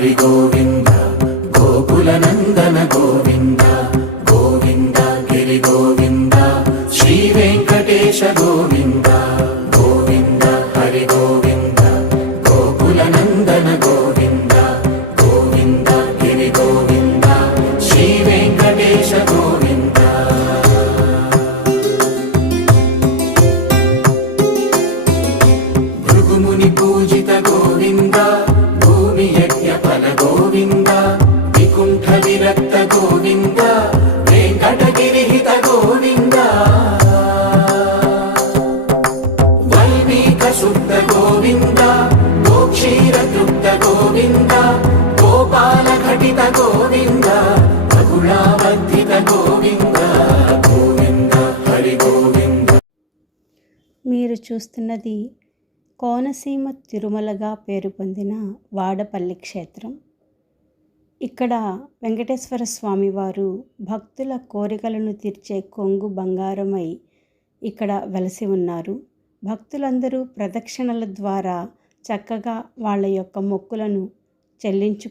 హరి గోవింద గోకుల నందన గోవింద గోవింద గిరి గోవింద శ్రీ వెంకటేశ గోవింద గోవింద హరి గోవింద గోకుల నందన గోవింద గోవింద గిరి గోవింద శ్రీ వెంకటేశ గోవింద భృగుముని పూజిత గోవింద భూమి యజ్ఞ ఫల గోవింద వికుంఠ విరక్త గోవింద వెంకటగిరిహిత గోవింద వైదిక శుద్ధ గోవింద గోక్షీర తృప్త గోవింద గోపాల ఘటిత గోవింద రఘుళావర్ధిత గోవింద గోవింద హరి గోవింద. మీరు చూస్తున్నది కోనసీమ తిరుమలగా పేరు పొందిన వాడపల్లి క్షేత్రం. ఇక్కడ వెంకటేశ్వర స్వామివారు భక్తుల కోరికలను తీర్చే కొంగు బంగారమై ఇక్కడ వెలసి ఉన్నారు. భక్తులందరూ ప్రదక్షిణల ద్వారా చక్కగా వాళ్ళ యొక్క మొక్కులను చెల్లించు